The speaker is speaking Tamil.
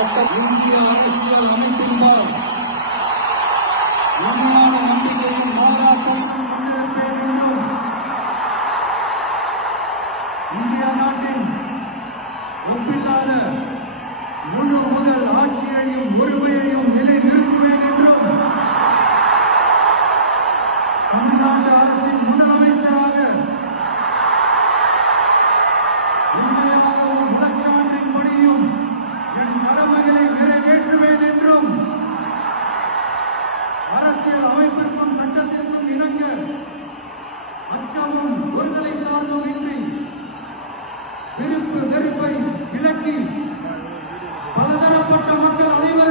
இந்திய அரசியல் அமைப்பின்பால் உண்மையான நம்பிக்கையும் பாராட்டையும் முன்னிறுத்தேன் என்றும் இந்திய நாட்டின் ஒப்பில்லாத முழு முதல் ஆட்சியையும் ஒருமையையும் நிலைநிறுத்துவேன் என்றும் தமிழ்நாடு அரசின் முதலமைச்சராக உண்மையாகவும் மனச்சான்றின் படியும் என் கடமைகளை நிறைவேற்றுவேன் என்றும் அரசியல் அமைப்பிற்கும் சட்டத்திற்கும் இணங்க அச்சமும் ஒருதலை சார்ந்தும் இன்றி விருப்பு வெறுப்பை விலக்கி பலதரப்பட்ட மக்கள் அனைவரும்